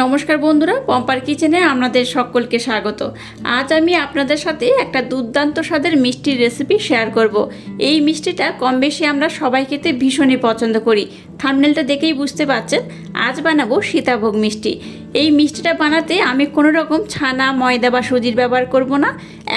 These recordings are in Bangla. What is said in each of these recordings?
নমস্কার বন্ধুরা, পম্পার কিচেনে আপনাদের সকলকে স্বাগত। আজ আমি আপনাদের সাথে একটা দুর্দান্ত স্বাদের মিষ্টির রেসিপি শেয়ার করব। এই মিষ্টিটা কম বেশি আমরা সবাই খেতে ভীষণই পছন্দ করি। থাম্বনেলটা দেখেই বুঝতে পারছেন, আজ বানাবো সীতাভোগ মিষ্টি। এই মিষ্টিটা বানাতে আমি কোনো রকম ছানা, ময়দা বা সুজির ব্যবহার করব না।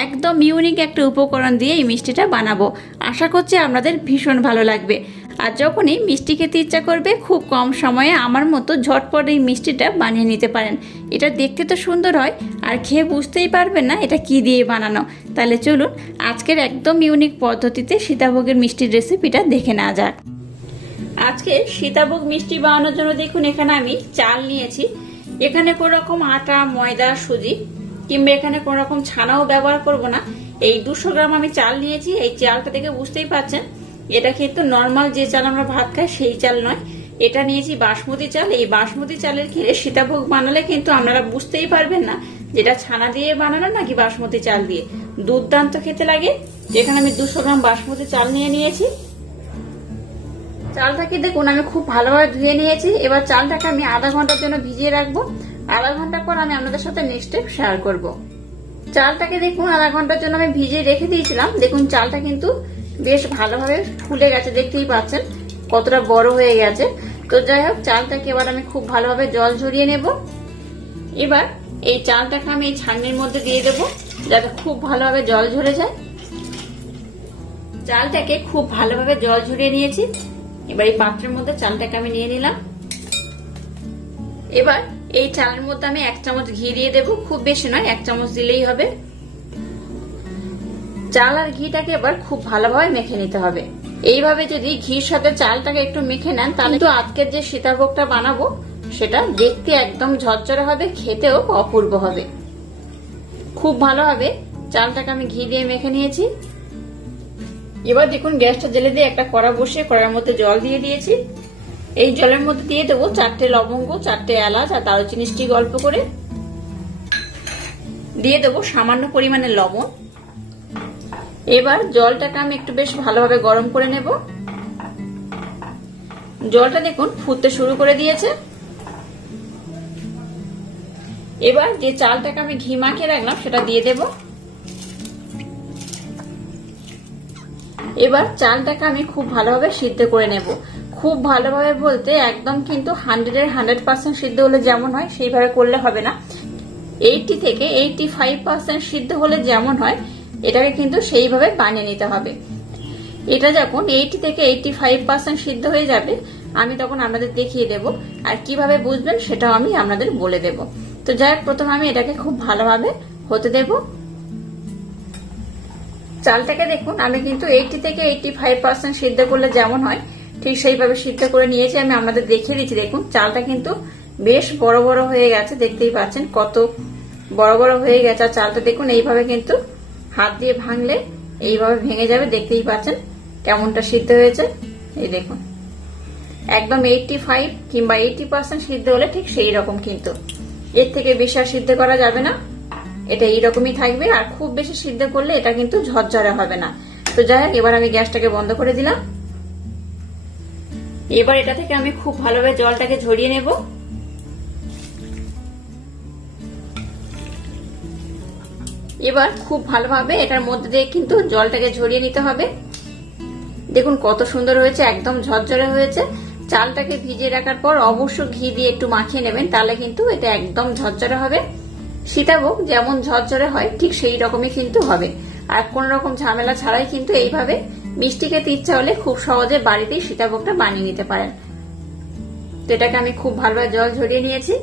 একদম ইউনিক একটা উপকরণ দিয়ে এই মিষ্টিটা বানাবো। আশা করছি আপনাদের ভীষণ ভালো লাগবে। আর যখনই মিষ্টি খেতে ইচ্ছা করবে, খুব কম সময়ে আমার মতো ঝটপট এই মিষ্টিটা বানিয়ে নিতে পারেন। এটা দেখতে তো সুন্দর হয়, আর খেয়ে বুঝতেই পারবেন না এটা কি দিয়ে বানানো। তাহলে চলুন আজকের একদম ইউনিক পদ্ধতিতে সীতাভোগের মিষ্টির রেসিপিটা দেখে নেওয়া যাক। আজকে সীতাভোগ মিষ্টি বানানোর জন্য দেখুন এখানে আমি চাল নিয়েছি। এখানে কোনো রকম আটা, ময়দা, সুজি কিংবা এখানে কোনো রকম ছানাও ব্যবহার করব না। এই 200 গ্রাম আমি চাল নিয়েছি। এই চালটা দেখে বুঝতেই পারছেন এটা কিন্তু নর্মাল যে চাল আমরা ভাত খাই সেই চাল নয়, এটা নিয়েছি বাসমতি চাল। এই বাসমতি চালের ক্ষীরে সীতাভোগ বানালে কিন্তু আপনারা বুঝতেই পারবেন না যেটা ছানা দিয়ে বানানো নাকি বাসমতি চাল দিয়ে। দুর্দান্ত খেতে লাগে। যেখানে আমি 200 গ্রাম বাসমতি চাল নিয়েছি। চালটাকে দেখুন আমি খুব ভালোভাবে ধুয়ে নিয়েছি। এবার চালটাকে আমি আধা ঘন্টার জন্য ভিজিয়ে রাখবো। আধা ঘন্টা পর আমি আপনাদের সাথে নেক্সট স্টেপ শেয়ার করব। চালটাকে দেখুন আধা ঘন্টার জন্য আমি ভিজিয়ে রেখে দিয়েছিলাম। দেখুন চালটা কিন্তু বেশ ভালোভাবে ফুলে গেছে, দেখতেই পাচ্ছেন কতটা বড় হয়ে গেছে। তো যাই হোক, চালটাকে এবার আমি খুব ভালোভাবে জল ঝরিয়ে নেব। এবার এই চালটাকে আমি এই ছাঁকনির মধ্যে দিয়ে দেব যাতে খুব ভালোভাবে জল ঝরে যায়। চালটাকে খুব ভালোভাবে জল ঝরিয়ে নিয়েছি। এবার এই পাত্রের মধ্যে চালটাকে আমি নিয়ে নিলাম। এবার এই চালের মধ্যে আমি 1 চামচ ঘি দিয়ে দেব। খুব বেশি নয়, 1 চামচ দিলেই হবে। চাল আর ঘিটাকে এবার খুব ভালোভাবে মেখে নিতে হবে। এইভাবে যদি ঘির সাথে চালটাকে একটু মেখে নেন, তাহলে তো আজকের যে সীতাভোগটা বানাবো সেটা দেখতে একদম ঝরঝরে হবে, খেতেও অপূর্ব হবে। খুব ভালোভাবে চালটাকে আমি ঘি দিয়ে মেখে নিয়েছি। এবার দেখুন গ্যাসটা জ্বেলে দিয়ে একটা কড়া বসিয়ে কড়ার মধ্যে জল দিয়ে দিয়েছি। এই জলের মধ্যে দিয়ে দেবো 4টে লবঙ্গ, 4টে এলাচ আর দারুচিনি স্টিক অল্প করে দিয়ে দেবো, সামান্য পরিমাণে লবণ। এবার জলটাকে আমি একটু বেশ ভালোভাবে গরম করে নেব। জলটা দেখুন ফুটতে শুরু করে দিয়েছে। এবার যে চালটাকে আমি ঘি মাখিয়ে রাখলাম সেটা দিয়ে দেব। এবার চালটাকে আমি খুব ভালোভাবে সিদ্ধ করে নেব। খুব ভালোভাবে বলতে একদম কিন্তু 100% সিদ্ধ হলে যেমন হয় সেইভাবে করলে হবে না। 80 থেকে 85% সিদ্ধ হলে যেমন হয় এটাকে কিন্তু সেইভাবে বানিয়ে নিতে হবে। এটা যখন 80 থেকে 85% সিদ্ধ হয়ে যাবে আমি তখন আপনাদের দেখিয়ে দেব, আর কিভাবে বুঝবেন সেটাও আমি আপনাদের বলে দেব। তো যাই হোক, প্রথমে আমি এটাকে খুব ভালোভাবে হতে দেব। চালটাকে দেখুন আমি কিন্তু 80 থেকে 85% সিদ্ধ করলে যেমন হয় ঠিক সেইভাবে সিদ্ধ করে নিয়েছি। আমি আপনাদের দেখিয়ে দিচ্ছি। দেখুন চালটা কিন্তু বেশ বড় বড় হয়ে গেছে, দেখতেই পাচ্ছেন কত বড় বড় হয়ে গেছে। আর চালটা দেখুন এইভাবে কিন্তু হাত দিয়ে ভাঙলে এইভাবে ভেঙে যাবে, দেখতেই পাচ্ছেন কেমনটা সিদ্ধ হয়েছে। এই দেখুন একদম 85 কিংবা 80% সিদ্ধ হলে ঠিক সেই রকম, কিন্তু এর থেকে বেশি আর সিদ্ধ করা যাবে না। এটা এইরকমই থাকবে, আর খুব বেশি সিদ্ধ করলে এটা কিন্তু ঝরঝরে হবে না। তো যাই হোক, এবার আমি গ্যাসটাকে বন্ধ করে দিলাম। এবার এটা থেকে আমি খুব ভালোভাবে জলটাকে ঝরিয়ে নেব। এবার খুব ভালোভাবে এটার মধ্যে দিয়ে কিন্তু জলটাকে ঝরিয়ে নিতে হবে। দেখুন কত সুন্দর হয়েছে, একদম ঝরঝরে হয়েছে। চালটাকে ভিজিয়ে রাখার পর অবশ্য ঘি দিয়ে একটু মাখিয়ে নেবেন, তাহলে কিন্তু এটা একদম ঝরঝরে হবে। সীতাভোগ যেমন ঝরঝরে হয় ঠিক সেই রকমই কিন্তু হবে। আর কোন রকম ঝামেলা ছাড়াই কিন্তু এইভাবে মিষ্টি খেতে ইচ্ছা হলে খুব সহজে বাড়িতেই সীতাভোগটা বানিয়ে নিতে পারেন। তো এটাকে আমি খুব ভালোভাবে জল ঝরিয়ে নিয়েছি।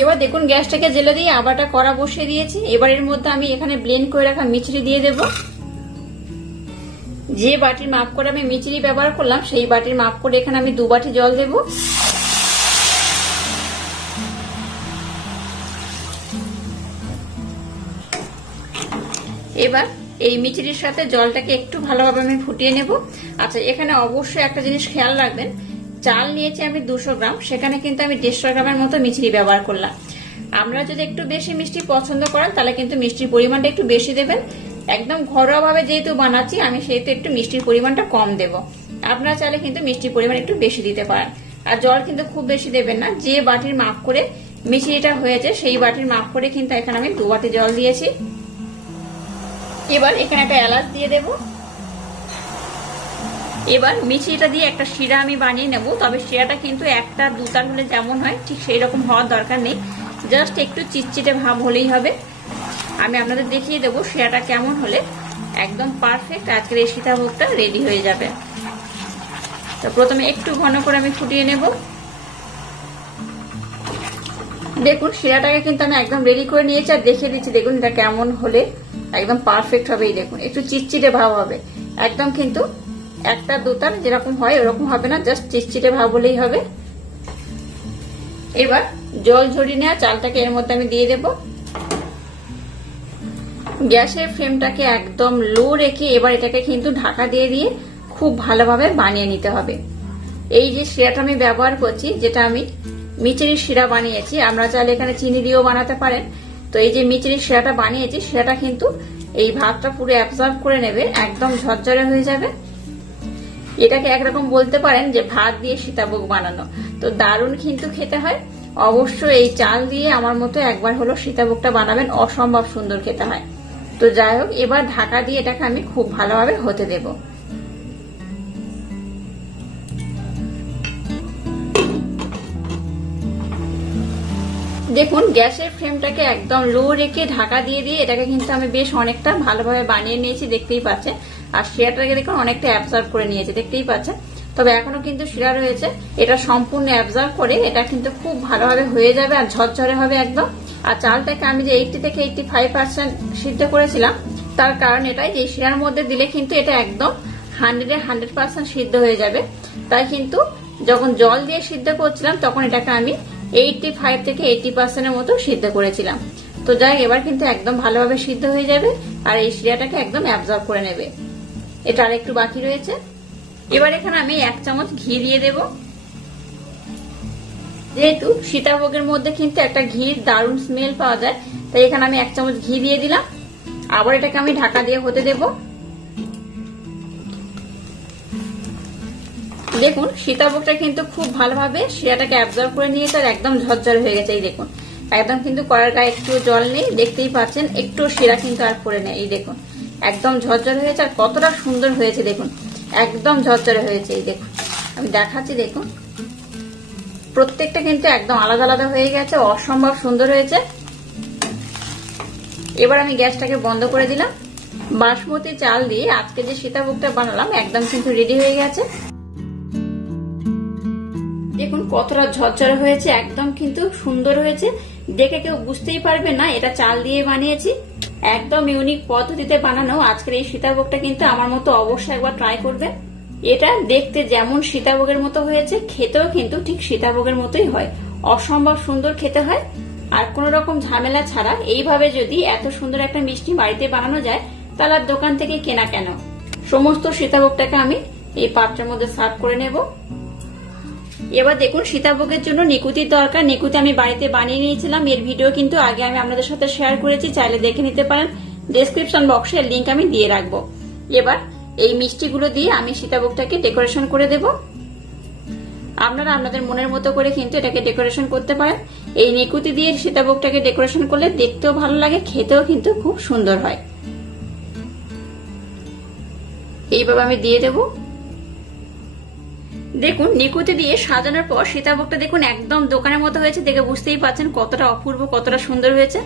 এবার দেখুন গ্যাসটাকে জ্বেলে দিয়ে আবারটা কড়া বসিয়ে দিয়েছি। এবার এর মধ্যে আমি এখানে ব্লেন্ড করে রাখা মিছরি দিয়ে দেব। যে বাটির মাপ করে আমি মিছরি ব্যবহার করলাম সেই বাটির মাপ করে এখানে আমি 2 বাটি জল দেব। এবার এই মিছরির সাথে জলটাকে একটু ভালোভাবে আমি ফুটিয়ে নেব। আচ্ছা, এখানে অবশ্যই একটা জিনিস খেয়াল রাখবেন, চাল নিয়েছি আমি 200 গ্রাম, সেখানে কিন্তু আমি 150 গ্রামের মতো মিছরি ব্যবহার করলাম। আমরা যদি একটু বেশি মিষ্টি পছন্দ করেন তাহলে কিন্তু মিষ্টির পরিমাণটা একটু বেশি দেবেন। একদম ঘরোয়া ভাবে যেহেতু বানাচ্ছি আমি সেহেতু একটু মিষ্টির পরিমাণটা কম দেব। আপনারা চাইলে কিন্তু মিষ্টির পরিমাণ একটু বেশি দিতে পারেন। আর জল কিন্তু খুব বেশি দেবেন না, যে বাটির মাপ করে মিষ্টিটা হয়েছে সেই বাটির মাপ করে কিন্তু এখানে আমি 2 বাটি জল দিয়েছি। এবার এখানে একটা এলাচ দিয়ে দেব। এবার মিষ্টিটা দিয়ে একটা শিরা আমি বানিয়ে নেব, তবে শিরাটা কিন্তু একটা দুটার হলে যেমন হয় ঠিক সেই রকম হওয়ার দরকার নেই, জাস্ট একটু চিটচিটে ভাব হলেই হবে। আমি আপনাদের দেখিয়ে দেবো শিরাটা কেমন হলে একদম পারফেক্ট আজকের এই সীতাভোগটা রেডি হয়ে যাবে। তো প্রথমে একটু ঘন করে আমি ফুটিয়ে নেব। দেখুন শিরাটাকে কিন্তু আমি একদম রেডি করে নিয়েছি আর দেখিয়ে দিচ্ছি, দেখুন এটা কেমন হলে একদম পারফেক্ট হবে। এই দেখুন একটু চিটচিটে ভাব হবে, একদম কিন্তু একটা দুটার যেরকম হয় ওরকম হবে না, জাস্ট চিটচিটে ভাব হলেই হবে। এবার জল ঝরিয়ে নেওয়া চালটাকে এর মধ্যে আমি দিয়ে দেব। গ্যাসের ফ্লেমটাকে একদম লো রেখে এবার এটাকে কিন্তু ঢাকা দিয়ে দিয়ে খুব ভালোভাবে বানিয়ে নিতে হবে। এই যে শিরাটা আমি ব্যবহার করছি, যেটা আমি মিচড়ির শিরা বানিয়েছি, আমরা চাইলে এখানে চিনি দিয়েও বানাতে পারেন। তো এই যে মিচড়ির শিরাটা বানিয়েছি, শিরাটা কিন্তু এই ভাতটা পুরো অ্যাবজর্ব করে নেবে, একদম ঝরঝরে হয়ে যাবে। এটাকে একরকম বলতে পারেন যে ভাত দিয়ে সীতাভোগ বানানো। তো দারুণ কিন্তু খেতে হয়। অবশ্যই এই চাল দিয়ে আমার মতো একবার হলো সীতাভোগটা বানাবেন, অসম্ভব সুন্দর খেতে হয়। তো যাই হোক, এবার ঢাকা দিয়ে এটাকে আমি খুব ভালোভাবে হতে দেব। দেখুন গ্যাসের ফ্লেমটাকে একদম লো রেখে ঢাকা দিয়ে দিয়ে এটাকে কিন্তু আমি বেশ অনেকটা ভালোভাবে বানিয়ে নিয়েছি, দেখতেই পাচ্ছেন। আর শিরাটাকে দেখুন অনেকটা অ্যাবজর্ব করে নিয়েছে, দেখতেই পাচ্ছেন। তবে এখনো কিন্তু শিরা রয়েছে, এটা সম্পূর্ণ অ্যাবজর্ব করে এটা কিন্তু খুব ভালোভাবে হয়ে যাবে আর ঝরঝরে হবে একদম। আর চালটাকে আমি যে 80 থেকে 85% সিদ্ধ করেছিলাম, তার কারণ এটাই যে শিরার মধ্যে দিলে কিন্তু এটা একদম 100% সিদ্ধ হয়ে যাবে। তাই কিন্তু যখন জল দিয়ে সিদ্ধ করছিলাম তখন এটাকে আমি 85 থেকে 80% মতো সিদ্ধ করেছিলাম। তো যাই, এবার কিন্তু একদম ভালোভাবে সিদ্ধ হয়ে যাবে আর এই শিরাটাকে একদম অ্যাবজর্ব করে নেবে। এটা আর একটু বাকি রয়েছে। এবার এখানে আমি 1 চামচ ঘি দিয়ে দেব। যেহেতু সীতাভোগের মধ্যে কিন্তু একটা ঘির দারুণ স্মেল পাওয়া যায়, তাই এখানে আমি 1 চামচ ঘি দিয়ে দিলাম। আবার এটাকে আমি ঢাকা দিয়ে হতে দেব। দেখুন সীতাভোগটা কিন্তু খুব ভালোভাবে শিরাটাকে অ্যাবজর্ব করে নিয়েছে আর একদম ঝরঝর হয়ে গেছে। এই দেখুন একদম কিন্তু কড়ার গায়ে একটু জল নেই, দেখতেই পাচ্ছেন। একটু শিরা কিন্তু আর পড়ে নেই। এই দেখুন একদম ঝরঝর হয়েছে আর কতটা সুন্দর হয়েছে, দেখুন একদম ঝরঝরে হয়েছে। এই দেখুন আমি দেখাচ্ছি, দেখুন প্রত্যেকটা কিন্তু একদম আলাদা আলাদা হয়ে গেছে, অসম্ভব সুন্দর হয়েছে। এবার আমি গ্যাসটাকে বন্ধ করে দিলাম। বাসমতি চাল দিয়ে আজকে যে সীতাভোগটা বানালাম একদম কিন্তু রেডি হয়ে গেছে। দেখুন কতটা ঝরঝরে হয়েছে, একদম কিন্তু সুন্দর হয়েছে। দেখে কেউ বুঝতেই পারবে না এটা চাল দিয়ে বানিয়েছি। একদম ইউনিক পদ্ধতিতে বানানো আজকের এই সীতাভোগটা কিন্তু আমার মতো অবশ্যই একবার ট্রাই করবে। এটা দেখতে যেমন সীতাভোগের মতো হয়েছে, খেতেও কিন্তু ঠিক সীতাভোগের মতোই হয়, অসম্ভব সুন্দর খেতে হয়। আর কোন রকম ঝামেলা ছাড়া এইভাবে যদি এত সুন্দর একটা মিষ্টি বাড়িতে বানানো যায়, তাহলে আর দোকান থেকে কেনা কেন। সমস্ত সীতাভোগটাকে আমি এই পাত্রের মধ্যে সার্ভ করে নেব। এবার দেখুন সীতাভোগের জন্য নিকুতির দরকার। নিকুতি আমি বাড়িতে বানিয়ে নিয়েছিলাম, এর ভিডিও কিন্তু আগে আমি আপনাদের সাথে শেয়ার করেছি, চাইলে দেখে নিতে পারেন। ডেসক্রিপশন বক্সে এর লিংক আমি দিয়ে রাখবো। এবার এই মিষ্টিগুলো দিয়ে আমি সীতাভোগটাকে ডেকোরেশন করে দেব। আপনারা আপনাদের মনের মতো করে কিন্তু এটাকে ডেকোরেশন করতে পারেন। এই নিকুতি দিয়ে সীতাভোগটাকে ডেকোরেশন করলে দেখতেও ভালো লাগে, খেতেও কিন্তু খুব সুন্দর হয়। এইভাবে আমি দিয়ে দেব। দেখুন নিকুতি দিয়ে সাজানোর পর সীতাভোগটা দেখুন একদম দোকানের মতো হয়েছে, দেখে বুঝতেই পারছেন কতটা অপূর্ব, কতটা সুন্দর হয়েছে।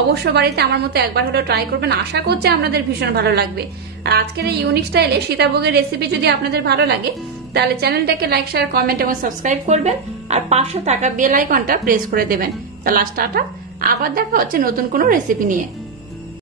অবশ্য বাড়িতে আমার মতো একবার হলেও ট্রাই করবেন, আশা করছি আপনাদের ভীষণ ভালো লাগবে। আর আজকের এই ইউনিক স্টাইলে সীতাভোগের রেসিপি যদি আপনাদের ভালো লাগে, তাহলে চ্যানেলটাকে লাইক, শেয়ার, কমেন্ট এবং সাবস্ক্রাইব করবেন আর পাশে থাকা বেল আইকনটা প্রেস করে দেবেন। তাহলে টাটা, আবার দেখা হচ্ছে নতুন কোনো রেসিপি নিয়ে।